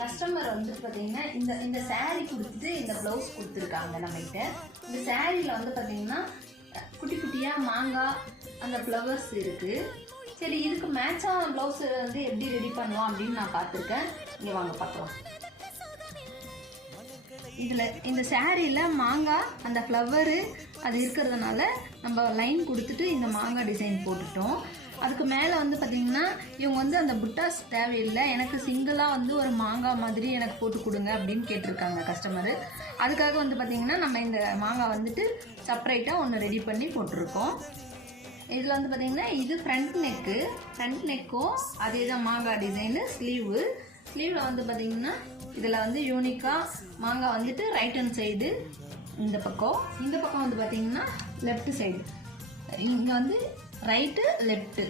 Customer வந்து பார்த்தீங்கன்னா இந்த saree கொடுத்துட்டு இந்த ப்ளவுஸ் கொடுத்துருக்காங்க நம்மகிட்ட. இந்த சாரியில் வந்து பார்த்தீங்கன்னா குட்டி குட்டியாக மாங்காய் அந்த ஃப்ளவர்ஸ் இருக்குது. சரி, இதுக்கு மேட்சான ப்ளவுஸ் வந்து எப்படி ரெடி பண்ணலாம் அப்படின்னு நான் பார்த்துருக்கேன். இங்கே வாங்க பார்க்கலாம். இதில் இந்த சாரியில் மாங்காய் அந்த ஃப்ளவரு அது இருக்கிறதுனால நம்ம லைன் கொடுத்துட்டு இந்த மாங்காய் டிசைன் போட்டுட்டோம். அதுக்கு மேலே வந்து பார்த்திங்கன்னா இவங்க வந்து அந்த புட்டாஸ் தேவையில்லை, எனக்கு சிங்கிளாக வந்து ஒரு மாங்காய் மாதிரி எனக்கு போட்டு கொடுங்க அப்படின்னு கேட்டிருக்காங்க கஸ்டமரு. அதுக்காக வந்து பார்த்திங்கன்னா நம்ம இந்த மாங்காய் வந்துட்டு செப்பரேட்டாக ஒன்று ரெடி பண்ணி போட்டிருக்கோம். இதில் வந்து பார்த்திங்கன்னா இது ஃப்ரண்ட் நெக்கும் அதே தான் மாங்காய் டிசைனு. ஸ்லீவில் வந்து பார்த்திங்கன்னா இதில் வந்து யூனிக்காக மாங்காய் வந்துட்டு ரைட் ஹேண்ட் சைடு இந்த பக்கம் வந்து பார்த்திங்கன்னா லெஃப்ட் சைடு. இங்கே வந்து ரைட்டு லெஃப்ட்டு